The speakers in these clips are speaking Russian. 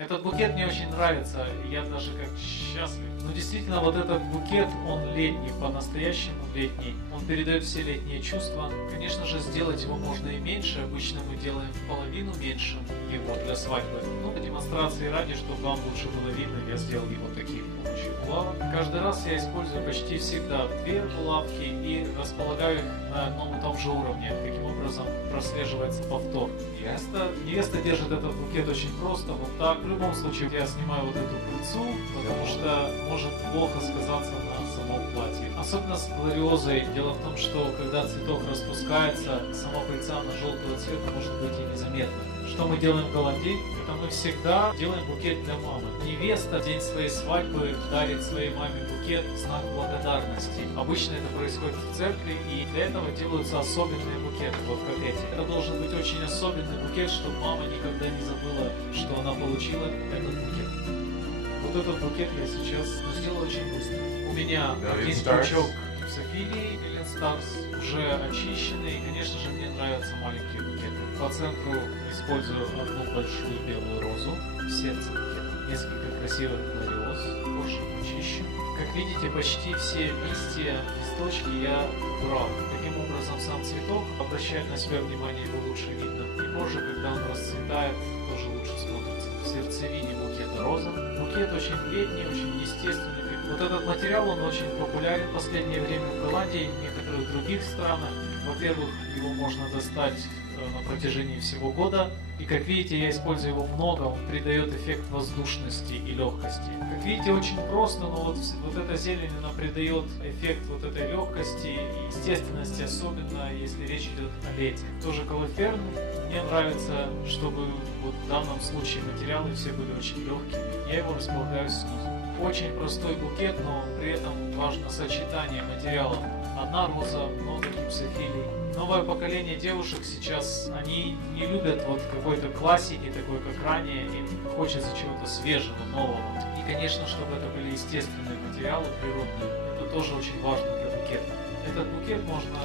Этот букет мне очень нравится, я даже как счастлив. Но действительно, вот этот букет, он летний, по-настоящему летний. Он передает все летние чувства. Конечно же, сделать его можно и меньше. Обычно мы делаем половину меньше его для свадьбы. По демонстрации ради, чтобы вам лучше было видно, я сделал его таким помощью булавок. Каждый раз я использую почти всегда две булавки и располагаю их на одном и том же уровне. Таким образом прослеживается повтор. Невеста, невеста держит этот букет очень просто, вот так. В любом случае я снимаю вот эту пыльцу, потому что может плохо сказаться на самом платье. Особенно с глориозой. Дело в том, что когда цветок распускается, сама пыльца на желтого цвета может быть и незаметна. Что мы делаем в Голландии? Это мы всегда делаем букет для мамы. Невеста в день своей свадьбы дарит своей маме букет в знак благодарности. Обычно это происходит в церкви, и для этого делаются особенные букеты, вот как эти. Это должен быть очень особенный букет, чтобы мама никогда не забыла, что она получила этот букет. Вот этот букет я сейчас сделал очень быстро. У меня Million Stars. пучок Софилии Million Stars уже очищенный, и, конечно же, мне нравятся маленькие букеты. По центру использую одну большую белую розу в сердце несколько красивых глориоз, горшек очищен. Как видите, почти все листья, листочки я убрал. Таким образом, сам цветок обращает на себя внимание, его лучше видно. И позже, когда он расцветает, тоже лучше смотрится. В сердцевине букета роза. Букет очень летний, очень естественный. Вот этот материал, он очень популярен в последнее время в Голландии и некоторых других странах. Во-первых, его можно достать э, на протяжении всего года. И как видите, я использую его много, он придает эффект воздушности и легкости. Как видите, очень просто, но вот, вот эта зелень, она придает эффект вот этой легкости и естественности, особенно если речь идет о лете. Тоже колоферн. Мне нравится, чтобы вот в данном случае материалы все были очень легкими. Я его располагаю снизу. Очень простой букет, но при этом важно сочетание материалов. Одна роза, много гипсофилий. Новое поколение девушек сейчас, они не любят вот какой-то классики, такой как ранее, им хочется чего-то свежего, нового. И, конечно, чтобы это были естественные материалы, природные. Это тоже очень важно для букета. Этот букет можно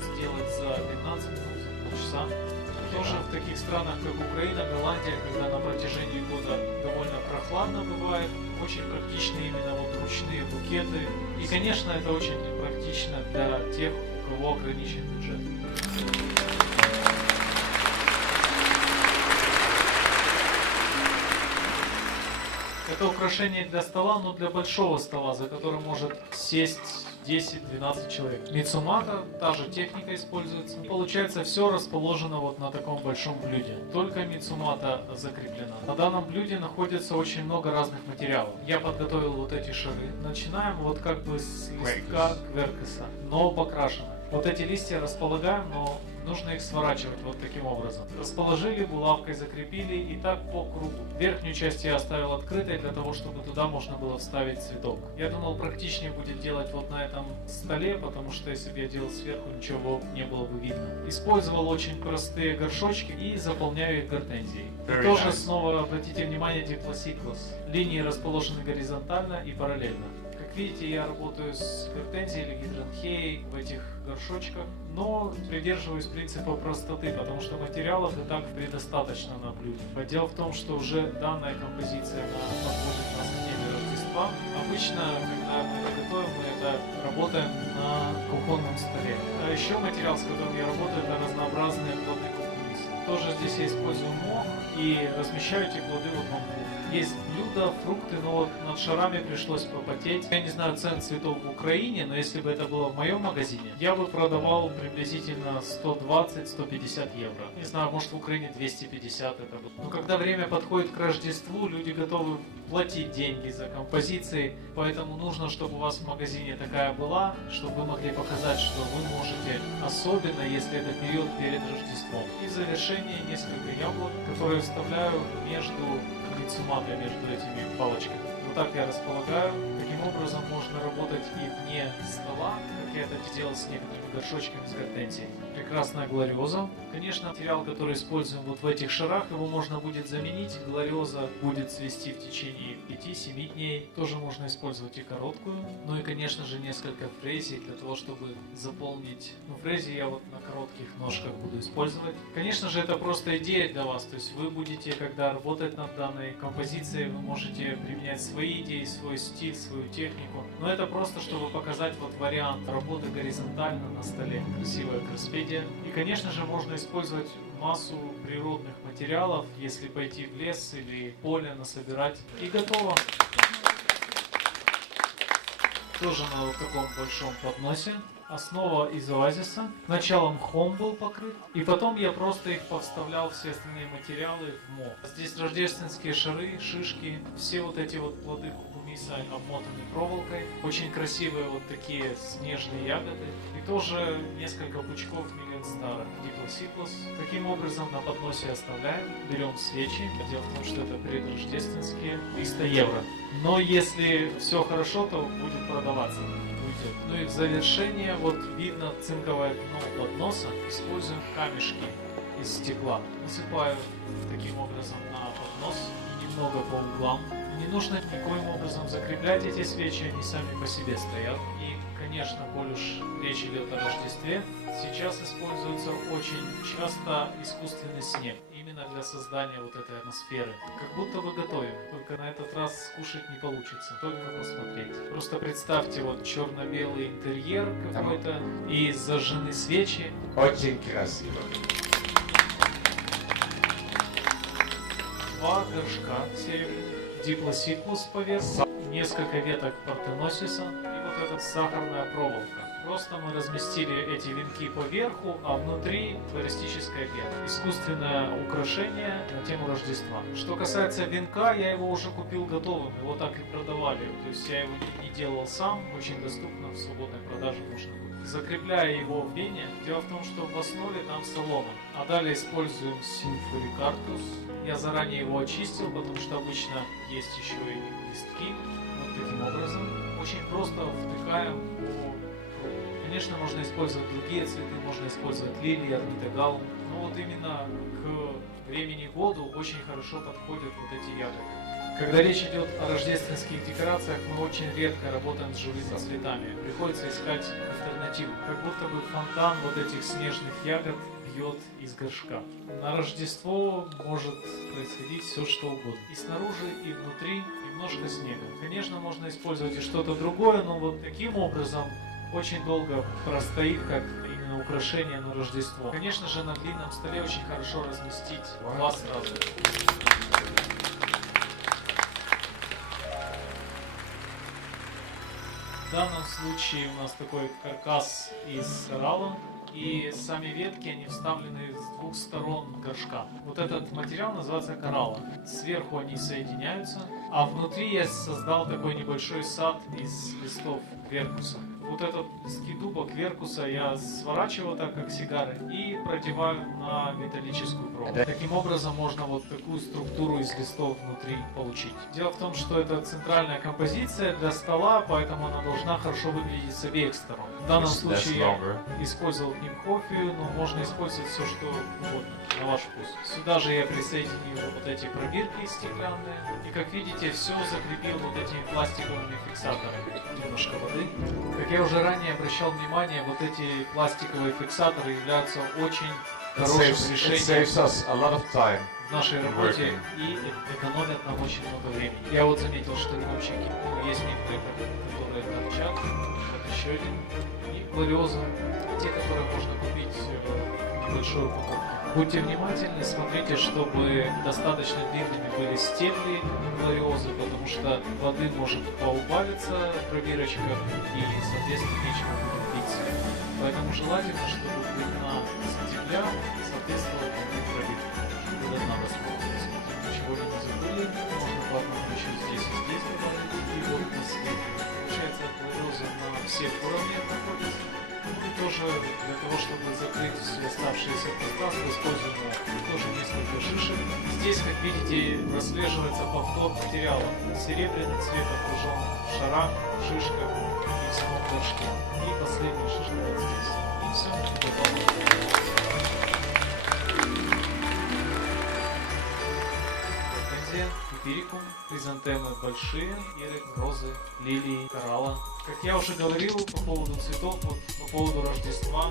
сделать за 15 минут, полчаса. Тоже в таких странах, как Украина, Голландия, когда на протяжении года довольно прохладно бывает, очень практичны именно вот ручные букеты. И, конечно, это очень практично для тех, у кого ограничен бюджет. Это украшение для стола, но для большого стола, за которым может сесть 10-12 человек. Мицумата, та же техника используется. Получается, все расположено вот на таком большом блюде. Только мицумата закреплена. На данном блюде находится очень много разных материалов. Я подготовил вот эти шары. Начинаем вот как бы с листка кверкеса, но покрашено. Вот эти листья располагаем, но нужно их сворачивать вот таким образом. Расположили, булавкой закрепили и так по кругу. Верхнюю часть я оставил открытой для того, чтобы туда можно было вставить цветок. Я думал, практичнее будет делать вот на этом столе, потому что если бы я делал сверху, ничего не было бы видно. Использовал очень простые горшочки и заполняю их гортензией. И тоже nice. снова обратите внимание диплосиклос. Линии расположены горизонтально и параллельно. Как видите, я работаю с гортензией или гидранхеей в этих горшочках, но придерживаюсь принципа простоты, потому что материалов и так предостаточно на блюде. Дело в том, что уже данная композиция она подходит нас к теме Рождества. Обычно, когда мы готовим, мы это работаем на кухонном столе. А еще материал, с которым я работаю, это разнообразные плоды кукурузы. Тоже здесь я использую мох и размещаю эти плоды в одном. Есть блюда, фрукты, но вот над шарами пришлось попотеть. Я не знаю цен цветов в Украине, но если бы это было в моем магазине, я бы продавал приблизительно 120-150 евро. Не знаю, может в Украине 250 это было. Но когда время подходит к Рождеству, люди готовы платить деньги за композиции, поэтому нужно, чтобы у вас в магазине такая была, чтобы вы могли показать, что вы можете, особенно если это период перед Рождеством. И завершение несколько яблок, которые вставляю между мицуматой, между этими палочками. Вот так я располагаю. Таким образом можно работать и вне стола, как я это делал с некоторыми горшочками с гортензией. Прекрасная глориоза. Конечно, материал, который используем вот в этих шарах, его можно будет заменить. Глориоза будет цвести в течение 5-7 дней. Тоже можно использовать и короткую. Ну и, конечно же, несколько фрезий для того, чтобы заполнить. Ну, фрези я вот на коротких ножках буду использовать. Конечно же, это просто идея для вас. То есть вы будете, когда работать над данной композицией, вы можете применять свои идеи, свой стиль, свою технику. Но это просто, чтобы показать вот вариант работы горизонтально на столе. Красивая кроспедия. И, конечно же, можно использовать массу природных материалов, если пойти в лес или поле, насобирать. И готово. Тоже на вот таком большом подносе. Основа из оазиса. Сначала мхом был покрыт, и потом я просто их повставлял все остальные материалы в мох. Здесь рождественские шары, шишки, все вот эти вот плоды кукумиса обмотаны проволокой. Очень красивые вот такие снежные ягоды. И тоже несколько пучков миллион старых диплосиклус. Таким образом на подносе оставляем, берем свечи. Дело в том, что это предрождественские 300 евро. Но если все хорошо, то будет продаваться уйдет. Ну и в завершение, вот видно цинковое дно подноса. Используем камешки из стекла. Насыпаю таким образом на поднос и немного по углам. Не нужно никоим образом закреплять эти свечи, они сами по себе стоят. И, конечно, коль уж речь идет о Рождестве, сейчас используется очень часто искусственный снег именно для создания вот этой атмосферы. Как будто бы готовим, только на этот раз скушать не получится, только посмотреть. Просто представьте вот черно-белый интерьер какой-то и зажжены свечи. Очень красиво. Два горшка серебряных, диплосикус поверх, несколько веток партеносиса эта сахарная проволока. Просто мы разместили эти венки по верху, а внутри флористическая ветка. Искусственное украшение на тему Рождества. Что касается венка, я его уже купил готовым, его так и продавали. То есть я его не, делал сам, очень доступно в свободной продаже можно будет. Закрепляя его в вене, дело в том, что в основе там солома. А далее используем симфорикартус. Я заранее его очистил, потому что обычно есть еще и листки. Вот таким образом. Очень просто втыкаем по Конечно, можно использовать другие цветы, можно использовать лилии, орнитогалум. Но вот именно к времени года очень хорошо подходят вот эти ягоды. Когда речь идет о рождественских декорациях, мы очень редко работаем с живыми цветами. Приходится искать альтернативу. Как будто бы фонтан вот этих снежных ягод бьет из горшка. На Рождество может происходить все что угодно. И снаружи, и внутри немножко снега. Конечно, можно использовать и что-то другое, но вот таким образом очень долго простоит как именно украшение на Рождество. Конечно же, на длинном столе очень хорошо разместить два сразу. В данном случае у нас такой каркас из коралла, и сами ветки, они вставлены с двух сторон горшка. Вот этот материал называется коралла. Сверху они соединяются, а внутри я создал такой небольшой сад из листов кверкуса. Вот этот листки дуба кверкуса я сворачиваю так, как сигары, и продеваю на металлическую проволоку. Таким образом можно вот такую структуру из листов внутри получить. Дело в том, что это центральная композиция для стола, поэтому она должна хорошо выглядеть с обеих сторон. В данном случае я использовал нимхофию, но можно использовать все, что угодно, на ваш вкус. Сюда же я присоединил вот эти пробирки стеклянные. И как видите, все закрепил вот этими пластиковыми фиксаторами. Немножко воды. Как я уже ранее обращал внимание, вот эти пластиковые фиксаторы являются очень хорошим saves, решением в нашей работе и экономят нам очень много времени. Я вот заметил, что ну, есть некоторые, которые торчат, вот еще один, и глориоза, те, которые можно купить в небольшой упаковке. Будьте внимательны, смотрите, чтобы достаточно длинными были стебли глориозы, потому что воды может поубавиться в пробирочках и, соответственно, нечего будет пить. Поэтому желательно, чтобы длина стебля соответствовала длине пробирки. Было надо смотреть. Чего же мы забыли, можно по одному еще здесь и здесь добавить, и вот на свете. Получается, глаза на всех уровнях находится. Тоже для того, чтобы закрыть все оставшиеся пространства, используем тоже несколько шишек. Здесь, как видите, прослеживается повтор материала. Серебряный цвет окружен в шарах, шишках и самом горшке. И последняя шишка вот здесь. И все, готово. Пиперикум, хризантемы большие, иры, розы, лилии, коралла. Как я уже говорил по поводу цветов, вот по поводу Рождества,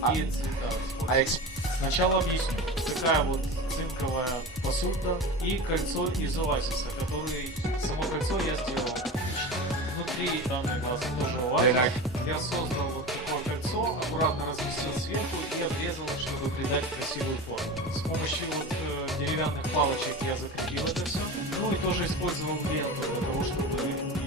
другие цвета. используют. I ex- Сначала объясню. Такая вот цинковая посуда и кольцо из оазиса, который само кольцо я сделал. Внутри данной базы тоже оазис. Я создал вот такое кольцо, аккуратно разместил сверху и обрезал, чтобы придать красивую форму. С помощью вот э, деревянных палочек я закрепил это все. Ну и тоже использовал ленту для того, чтобы.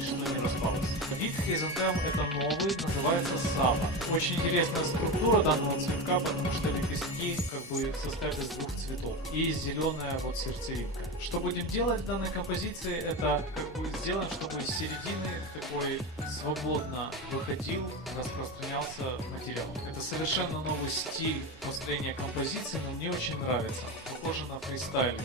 Вид хризантем это новый, называется сава. Очень интересная структура данного цветка, потому что лепестки как бы состоят из двух цветов. И зеленая вот сердцевинка. Что будем делать в данной композиции, это как бы сделаем, чтобы из середины такой свободно выходил, распространялся материал. Это совершенно новый стиль построения композиции, но мне очень нравится. Похоже на фристайл.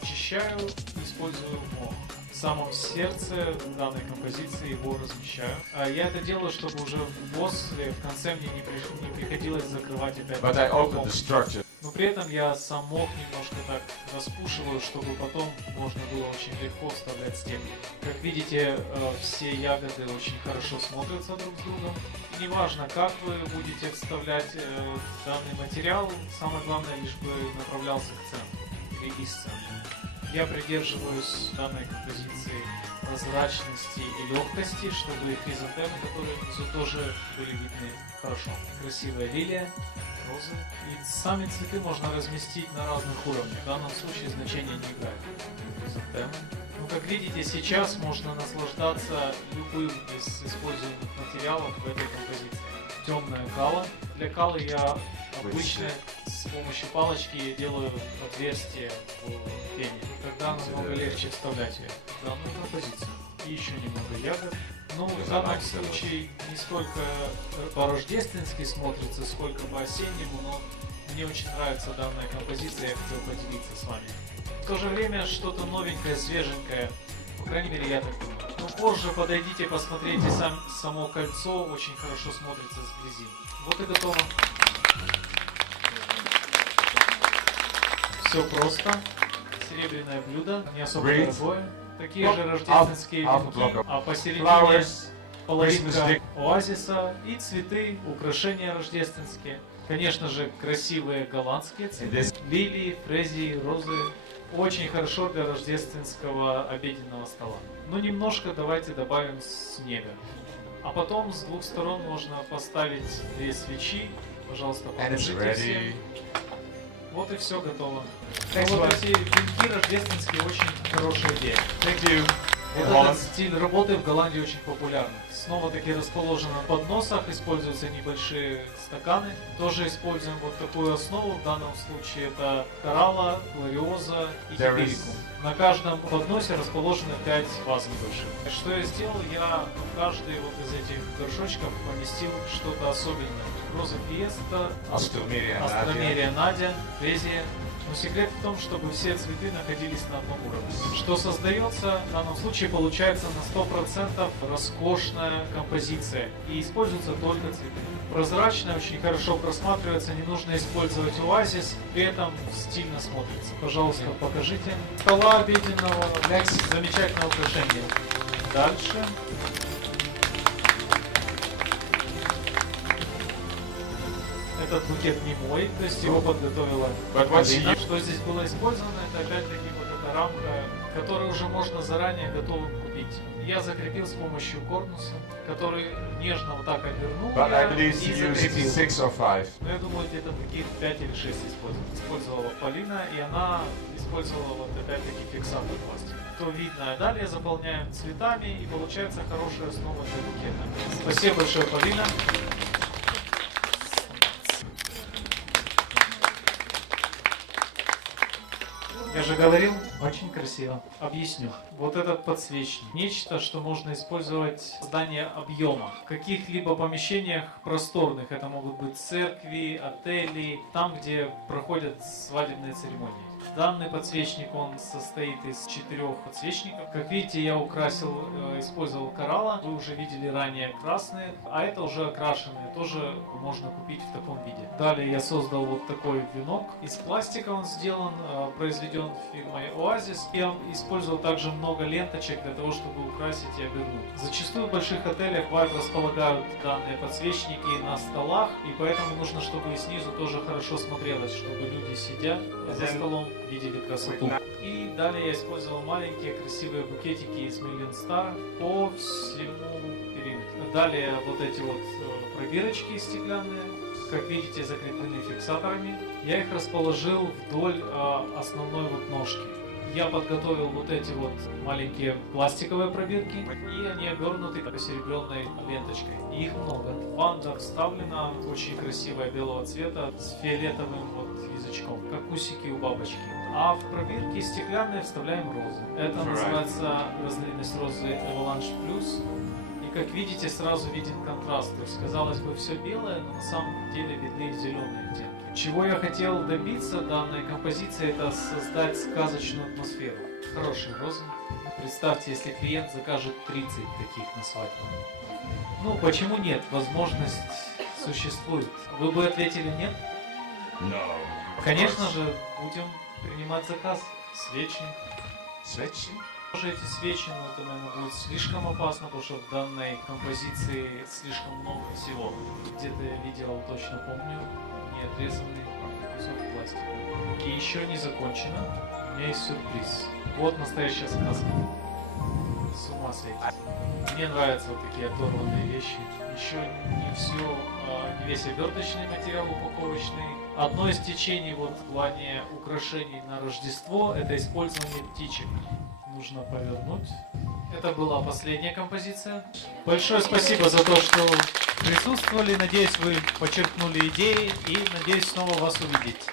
Очищаю, использую мох. В самом сердце данной композиции его размещаю. А я это делаю, чтобы уже после, в конце мне не, приш- не приходилось закрывать опять. but I opened мох. the structure. Но при этом я сам мох немножко так распушиваю, чтобы потом можно было очень легко вставлять стебли. Как видите, э, все ягоды очень хорошо смотрятся друг с другом. И неважно, как вы будете вставлять э, данный материал, самое главное лишь бы направлялся к центру или из центра. Я придерживаюсь данной композиции прозрачности и легкости, чтобы хризантемы, которые внизу тоже были видны хорошо. Красивая лилия, розы. И сами цветы можно разместить на разных уровнях. В данном случае значения не играет. Хризантемы. Ну, как видите, сейчас можно наслаждаться любым из используемых материалов в этой композиции. Темная кала. Для калы я обычно с помощью палочки делаю отверстие в пене. Тогда намного легче вставлять ее в данную композицию. И еще немного ягод. Ну, в данном случае не столько по-рождественски смотрится, сколько по-осеннему, но мне очень нравится данная композиция, я хотел поделиться с вами. В то же время что-то новенькое, свеженькое, по крайней мере, я так думаю. Но позже подойдите, посмотрите сам, само кольцо, очень хорошо смотрится сблизи. Вот и готово. Все просто. Серебряное блюдо, не особо Great. дорогое. Такие же рождественские венки, а посередине половинка оазиса и цветы, украшения рождественские. Конечно же, красивые голландские цветы. Лилии, фрезии, розы. Очень хорошо для рождественского обеденного стола. Ну, немножко давайте добавим снега. А потом с двух сторон можно поставить две свечи. Пожалуйста, покажите всем. Вот и все готово. Thanks Ну, вот эти венки рождественские очень хорошая идея. Thank you. Вот этот стиль работы в Голландии очень популярный. Снова таки расположен на подносах, используются небольшие стаканы. Тоже используем вот такую основу. В данном случае это коралла, глориоза и гиберикум. На каждом подносе расположены 5 ваз небольших. Что я сделал? Я в каждый вот из этих горшочков поместил что-то особенное. Роза Фиеста, Астромерия Надя. Фрезия. Но секрет в том, чтобы все цветы находились на одном уровне. Что создается, в данном случае получается на 100% роскошная композиция. И используются только цветы. Прозрачная, очень хорошо просматривается, не нужно использовать оазис, при этом стильно смотрится. Пожалуйста, покажите. Стола обеденного, замечательное украшение. Дальше. Букет не мой, то есть его подготовила what Полина. she- Что здесь было использовано, это опять-таки вот эта рамка, которую уже можно заранее готовым купить. Я закрепил с помощью корнуса, который нежно вот так обернул But я и закрепил. six or five. Ну, я думаю, где-то таких 5 или 6 использовала. Использовала Полина, и она использовала вот опять-таки фиксатор пластика. То видно. А Далее заполняем цветами, и получается хорошая основа для букета. Спасибо большое, Полина. Я же говорил, очень красиво. Объясню. Вот этот подсвечник. Нечто, что можно использовать в создании объема. В каких-либо помещениях просторных, это могут быть церкви, отели, там, где проходят свадебные церемонии. Данный подсвечник, он состоит из четырех подсвечников. Как видите, я украсил, э, использовал коралла. Вы уже видели ранее красные, а это уже окрашенные. Тоже можно купить в таком виде. Далее я создал вот такой венок. Из пластика он сделан, э, произведен фирмой Oasis. Я использовал также много ленточек для того, чтобы украсить и обернуть. Зачастую в больших отелях бывает располагают данные подсвечники на столах, и поэтому нужно, чтобы и снизу тоже хорошо смотрелось, чтобы люди сидя за столом видели красоту. И далее я использовал маленькие красивые букетики из Million Star по всему периметру. Далее вот эти вот э, пробирочки стеклянные, как видите, закреплены фиксаторами. Я их расположил вдоль э, основной вот ножки. Я подготовил вот эти вот маленькие пластиковые пробирки, и они обернуты посеребренной ленточкой. Их много. Банда вставлена, очень красивая белого цвета, с фиолетовым вот язычком, как усики у бабочки. А в пробирки стеклянные вставляем розы. Это Right. называется разновидность розы Avalanche Plus. И как видите, сразу виден контраст. То есть, казалось бы, все белое, но на самом деле видны зеленые оттенки. Чего я хотел добиться данной композиции, это создать сказочную атмосферу. Хорошие розы. Представьте, если клиент закажет 30 таких на свадьбу. Ну, почему нет? Возможность существует. Вы бы ответили нет? No. Конечно же, будем принимать заказ. Свечи. Свечи? Тоже эти свечи, но это, наверное, будет слишком опасно, потому что в данной композиции слишком много всего. Где-то я видел, точно помню, не отрезанный кусок пластика. И еще не закончено. У меня есть сюрприз. Вот настоящая сказка. С ума сойти. Мне нравятся вот такие оторванные вещи. Еще не все, а, не весь оберточный материал упаковочный. Одно из течений вот в плане украшений на Рождество это использование птичек. Нужно повернуть. Это была последняя композиция. Большое спасибо за то, что присутствовали. Надеюсь, вы подчеркнули идеи и надеюсь снова вас увидеть.